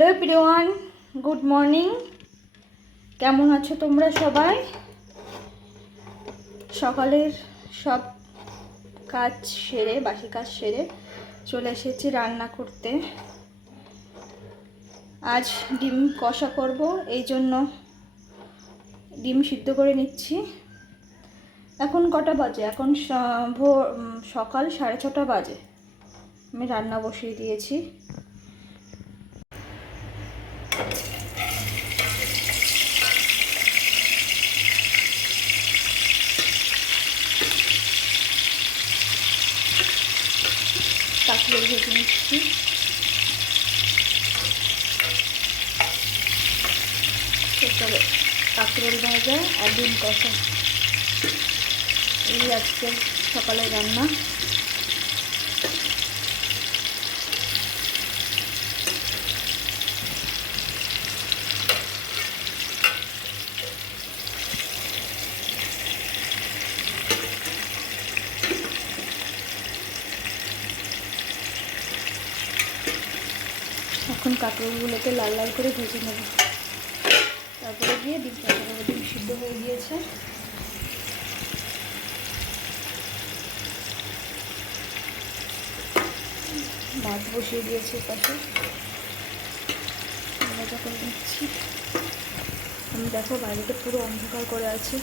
Hello everyone, good morning. কেমন আছো তোমরা সবাই? সকালের সব কাজ সেরে, বাসি কাজ সেরে চলে এসেছি রান্না করতে। আজ ডিম কষা করব, এই জন্য ডিম সিদ্ধ করে নিচ্ছি। এখন কটা বাজে? এখন সকাল 6:30 বাজে। আমি রান্না বসিয়ে দিয়েছি। কাঁকরোল ভেজে নিচ্ছি। কাঁকরোল ভাজা আর ডিম কষা, এই আজকে সকালে রান্না। এখন কাঁকরোলগুলোকে লাল লাল করে ভেজে নেব, তারপরে গিয়ে ডিম কষা করবো। ডিম সিদ্ধ হয়ে গিয়েছে। ভাত বসিয়ে দিয়েছি পাশে, ভাজা করে নিচ্ছি। আমি দেখো বাইরেতে পুরো অন্ধকার করে আছে।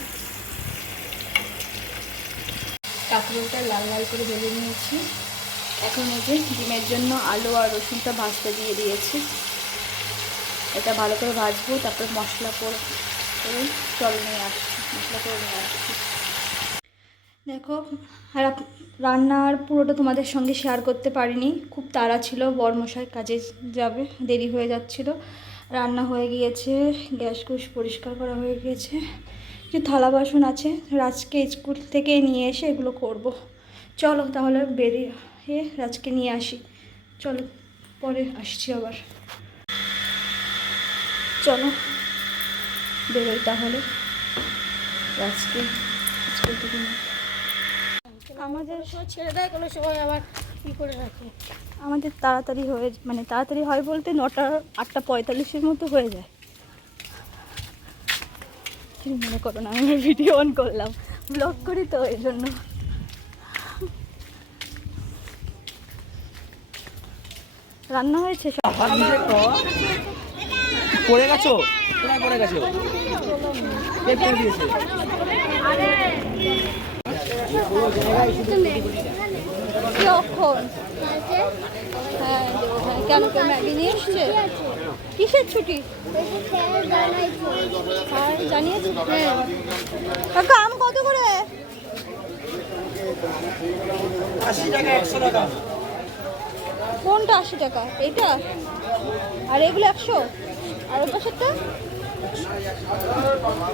কাঁকরোলটা লাল লাল করে ভেজে নিয়েছি। এখন এই যে ডিমের জন্য আলু আর রসুনটা ভাজতে দিয়ে দিয়েছি। এটা ভালো করে ভাজবো, তারপর মশলা করে জল নিয়ে আসছি, মশলা করে নিয়ে আসছি। দেখো, আর রান্নার পুরোটা তোমাদের সঙ্গে শেয়ার করতে পারিনি, খুব তাড়া ছিল। বরমশাই কাজে যাবে, দেরি হয়ে যাচ্ছিল। রান্না হয়ে গিয়েছে, গ্যাস গুস পরিষ্কার করা হয়ে গিয়েছে। কিছু থালা বাসন আছে, রাজকে স্কুল থেকে নিয়ে এসে এগুলো করব। চলো তাহলে বেরিয়ে রাজকে নিয়ে আসি। চলো, পরে আসছি আবার। চলো বেরোই তাহলে, রাজকে স্কুল থেকে আমাদের ছেড়ে দেয় কোনো সময়, আবার কী করে রাখে। আমাদের তাড়াতাড়ি হয়ে, মানে তাড়াতাড়ি হয় বলতে 8:45 মতো হয়ে যায়। কি মনে করো না, আমি ভিডিও অন করলাম, ব্লগ করি তো এই জন্য। রান্না হয়েছে সব। পড়ে গেছো? কোথায় পড়ে গেছো? পেট করে দিয়েছে। কখন? হ্যাঁ, কেন কেউ ম্যাগি নিয়ে এসছে? কিসের ছুটি? জানিয়েছি। কাকা আম কত করে? 80 টাকা, 100 টাকা। কোনটা 80 টাকা? এইটা? আর এগুলো 100? আর ওই পাশেরটা?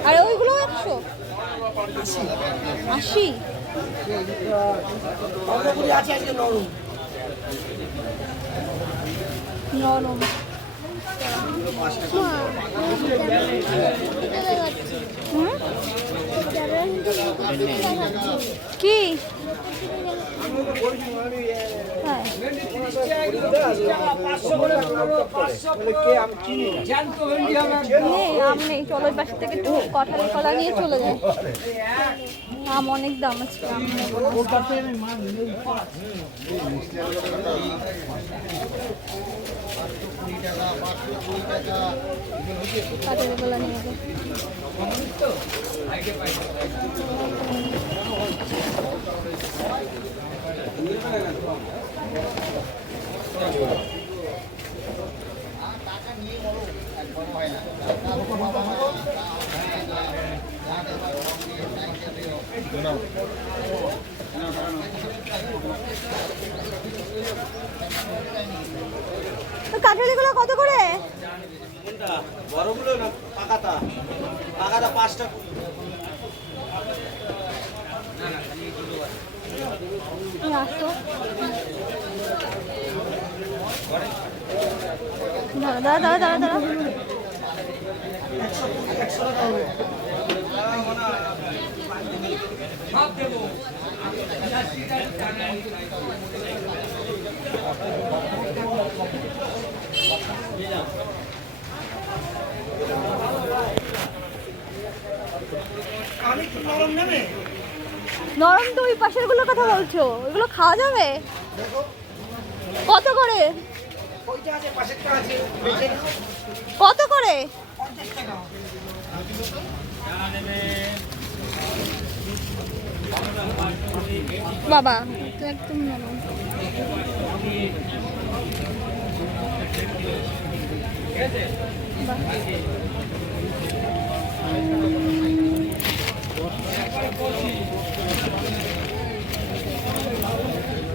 আর ওইগুলো 100? 80? নরম। কি? হ্যাঁ, আম নেই। চলো ওই পাশ থেকে একটু কঁঠালি কলা নিয়ে চলে যায়। আম অনেক দাম আছে, আম নেবো না। কাঁঠালি কলা নিয়ে যাবো। কাঁঠালিগুলো কত করে? কোনটা বড়গুলো না পাকাটা? পাকাটা 5 টাকা। আসো, দাঁড়া দাঁড়া দাঁড়া দাঁড়া। নরম তো ওই পাশের গুলোর কথা বলছো, ওইগুলো খাওয়া যাবে? কত করে? কত করে? বাবা তো একদম নরম।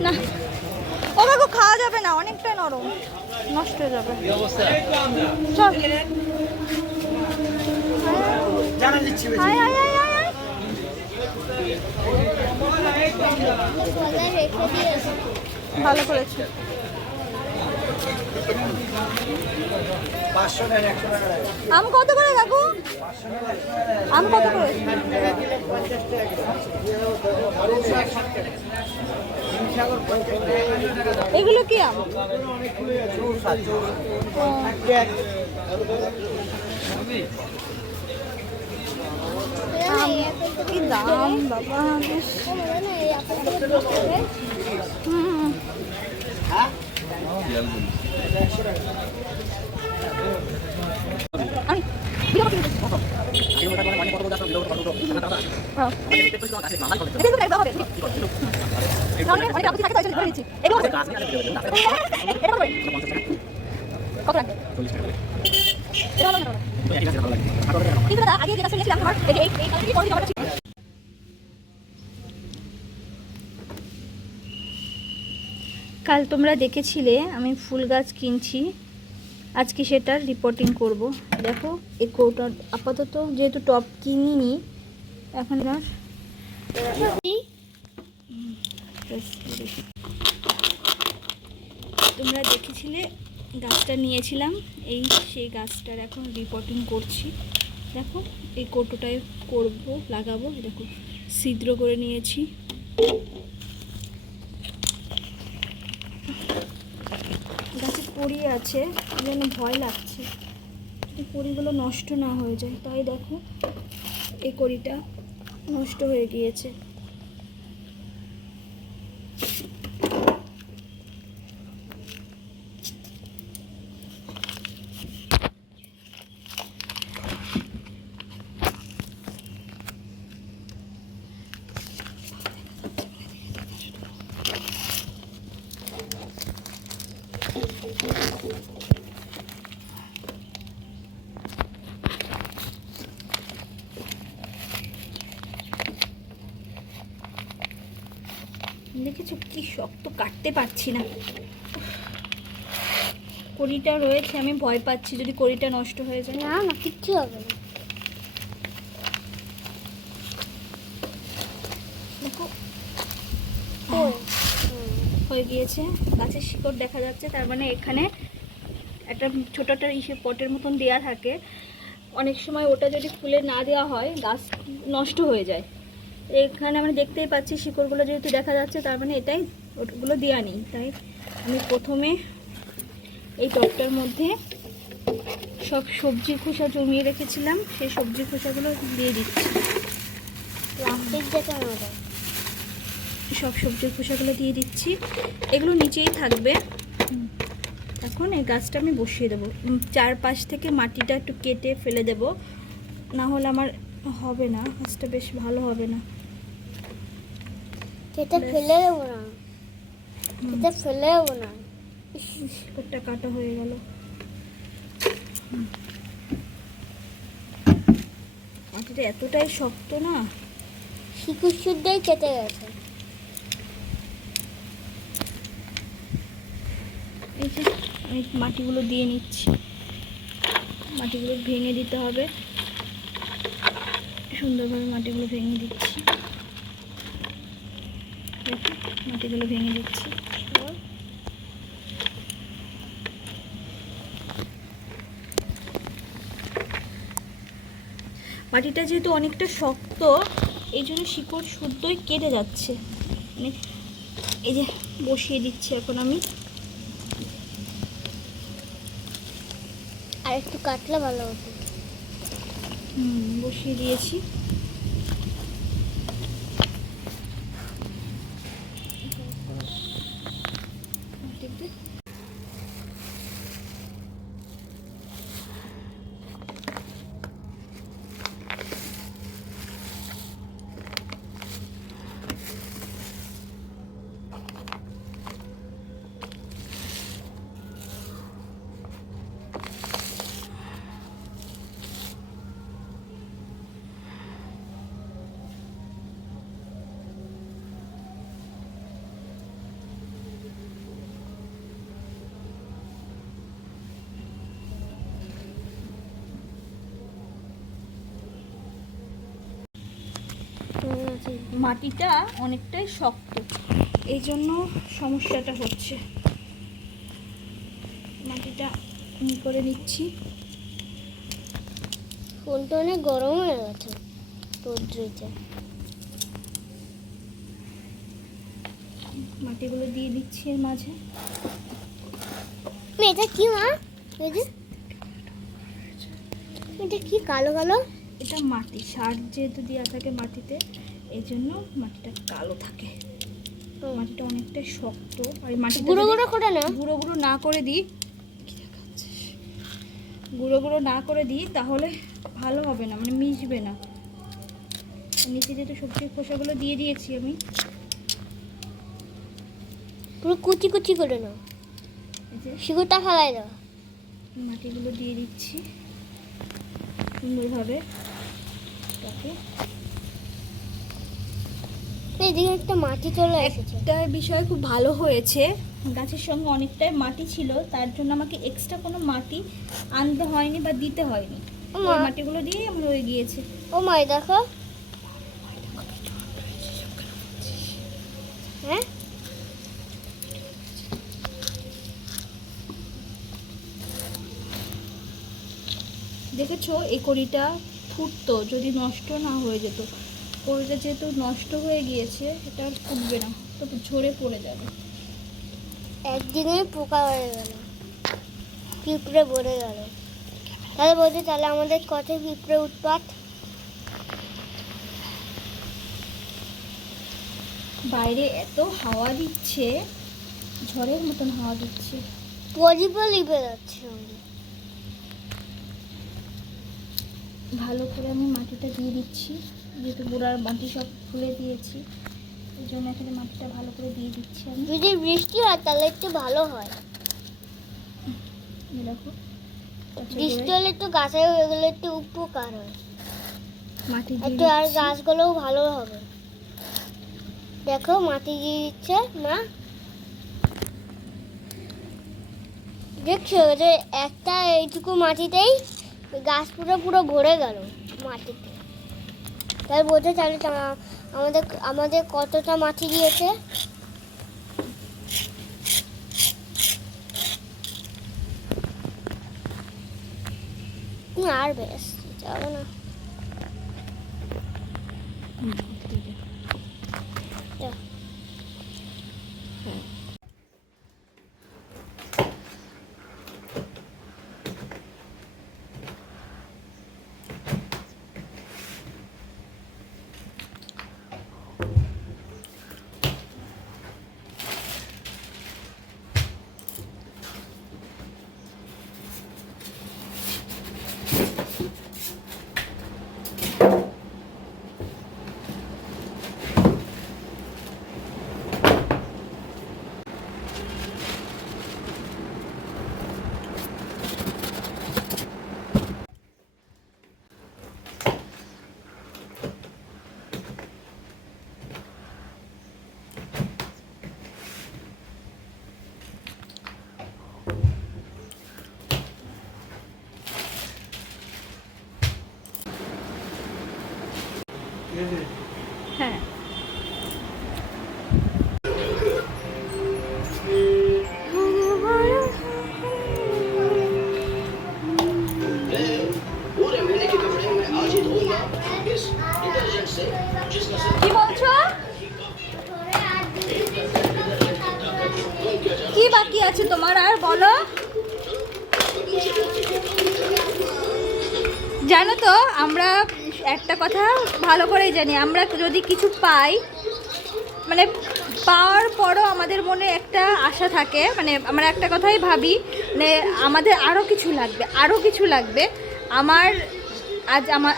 না ও কাকু খাওয়া যাবে না, অনেকটাই নরম, নষ্ট হয়ে যাবে। চল আয় আয় আয় আয় আয়। ভালো করেছো। আম কত করে কাকু? আম কত করে? এগুলো কি আম? কি দাম বাবা! কাল তোমরা দেখেছিলে আমি ফুল গাছ কিনছি, আজকে সেটার রিপোর্টিং করব। দেখো এই কৌটা আপাতত যেহেতু টপ কিনিনি এখন আর তোমরা দেখেছিলে গাছটা নিয়েছিলাম, এই সেই গাছটার এখন রিপোর্টিং করছি। দেখো এই কৌটোটায় করব, লাগাবো। দেখো ছিদ্র করে নিয়েছি। গাছে কড়ি আছে, যেন ভয় লাগছে যদি কড়িগুলো নষ্ট না হয়ে যায়। তাই দেখো এই কড়িটা নষ্ট হয়ে গিয়েছে। দেখেছো কি শক্ত, কাটতে পারছি না। কড়িটা রয়েছে, আমি ভয় পাচ্ছি যদি কড়িটা নষ্ট হয়ে যায়। না না কিচ্ছু হবে না। দেখো হয়ে গিয়েছে, গাছের শিকড় দেখা যাচ্ছে। তার মানে এখানে একটা ছোট একটা পটের মতন দেওয়া থাকে, অনেক সময় ওটা যদি খুলে না দেওয়া হয় গাছ নষ্ট হয়ে যায়। এখানে আমরা দেখতেই পাচ্ছি শিকড়গুলো যেহেতু দেখা যাচ্ছে, তার মানে এটাই ওগুলো দেওয়া নেই। তাই আমি প্রথমে এই টবটার মধ্যে সব সবজির খোসা জমিয়ে রেখেছিলাম, সেই সবজির খোসাগুলো দিয়ে দিচ্ছি। প্লাস্টিক যেটা হবে সব সবজির খোসাগুলো দিয়ে দিচ্ছি, এগুলো নিচেই থাকবে। এখন এই গাছটা আমি বসিয়ে দেবো। চারপাশ থেকে মাটিটা একটু কেটে ফেলে দেব, না হলে আমার হবে না, গাছটা বেশ ভালো হবে না। কেটে ফেলে দেবো না, কেটে ফেলে দেবো না। শিকড়টা কাটা হয়ে গেল। মাটিটা এতটাই শক্ত না, শিকড় শুদ্ধই কেটে গেছে। এই যে আমি মাটিগুলো দিয়ে নিচ্ছি, মাটিগুলো ভেঙে দিতে হবে সুন্দরভাবে। মাটিগুলো ভেঙে দিচ্ছি, মাটিগুলো ভেঙে দিচ্ছি। মাটিটা যেহেতু অনেকটা শক্ত, এই জন্য শিকড় শুদ্ধই কেটে যাচ্ছে। মানে এই যে বসিয়ে দিচ্ছি এখন আমি। আর একটু কাটলে ভালো হতো। বসিয়ে দিয়েছি। মাটিটা অনেকটাই শক্ত, এই জন্য সমস্যাটা হচ্ছে। মাটিটা করে নিচ্ছি। ফোনটা অনেক গরম হয়ে গেছে রোদ্রিতে। মাটিগুলো দিয়ে দিচ্ছি এর মাঝে। এটা কি মা? এটা কি কালো কালো? এটা মাটি, সার যেহেতু দেওয়া থাকে মাটিতে, এই জন্য মাটিটা কালো থাকে। মাটিটা অনেকটাই শক্ত। আর মাটিটা গুঁড়ো গুঁড়ো করে না, গুঁড়ো গুঁড়ো না করে দিই, গুঁড়ো গুঁড়ো না করে দিই তাহলে ভালো হবে না, মানে মিশবে না। নিচে যেহেতু সবজির খোসাগুলো দিয়ে দিয়েছি আমি, পুরো কুচি কুচি করে নাও, শিকড়টা ফেলাই দাও। মাটিগুলো দিয়ে দিচ্ছি সুন্দরভাবে। এদিকে একটা মাটি চলে এসেছে। একটা বিষয় খুব ভালো হয়েছে, গাছের সঙ্গে অনেকটাই মাটি ছিল, তার জন্য আমাকে এক্সট্রা কোনো মাটি আনতে হয়নি বা দিতে হয়নি। ওই মাটিগুলো দিয়েই আমার হয়ে গিয়েছে। ও মাই দেখো, হ্যাঁ দেখেছো, এই কড়িটা ফুটতো যদি নষ্ট না হয়ে যেত। কড়িটা যেহেতু নষ্ট হয়ে গিয়েছে, এটা আর ফুটবে না, তো ঝরে পড়ে যাবে। একদিনে পোকা হয়ে গেল, পিঁপড়ে ভরে গেল। তাহলে বলতে তাহলে আমাদের কত পিঁপড়ে উৎপাত। বাইরে এত হাওয়া দিচ্ছে, ঝড়ের মতন হাওয়া দিচ্ছে। প্রদীপও লিপে যাচ্ছে সঙ্গে। ভালো করে আমি মাটিটা দিয়ে দিচ্ছি, যেহেতু গোড়ার মাটি সব খুলে দিয়েছি, এই জন্য এখানে মাটিটা ভালো করে দিয়ে দিচ্ছি আমি। যদি বৃষ্টি হয় তাহলে একটু ভালো হয়। দেখো বৃষ্টি হলে একটু গাছে এগুলো একটু উপকার হয়, মাটি একটু আর গাছগুলোও ভালো হবে। দেখো মাটি দিয়ে দিচ্ছে মা, দেখছো যে একটা এইটুকু মাটিতেই গাছ পুরো পুরো ভরে গেল মাটিতে। তাই বলতে চাইলে আমাদের আমাদের কতটা মাটি দিয়েছে। আর বেশ যাবে না। হ্যাঁ, पूरे महीने के कपड़े मैं आज ही धोऊंगा इस डिटर्जेंट से जिसका सिर्फ কি বলছো? কি বাকি আছে তোমার আর বলো। मुझे धोते জানো তো আমরা একটা কথা ভালো করেই জানি, আমরা যদি কিছু পাই মানে পাওয়ার পরও আমাদের মনে একটা আশা থাকে, মানে আমরা একটা কথাই ভাবি মানে আমাদের আরও কিছু লাগবে, আরও কিছু লাগবে। আমার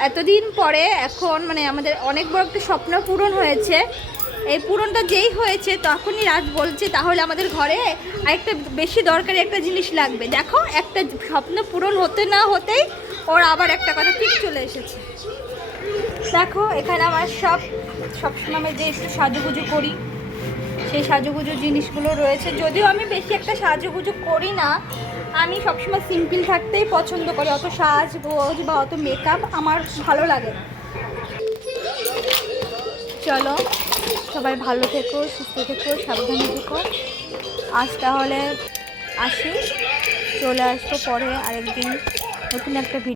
এতদিন পরে এখন মানে আমাদের অনেক বড় একটা স্বপ্ন পূরণ হয়েছে। এই পূরণটা যেই হয়েছে তখনই রাজ বলছে তাহলে আমাদের ঘরে আরেকটা বেশি দরকারি একটা জিনিস লাগবে। দেখো একটা স্বপ্ন পূরণ হতে না হতেই ওর আবার একটা কথা ঠিক চলে এসেছে। দেখো এখানে আমার সবসময় আমি যে একটু সাজুগুজু করি সেই সাজুগুজু জিনিসগুলো রয়েছে। যদিও আমি বেশি একটা সাজুগুজু করি না, আমি সবসময় সিম্পল থাকতেই পছন্দ করি, অত সাজগোজ বা অত মেকআপ আমার ভালো লাগে না। চলো সবাই ভালো থেকো, সুস্থ থেকো, সাবধানে থেকো। আজ তাহলে আসি, চলে আসবো পরে আরেকদিন নতুন একটা ভিডিও।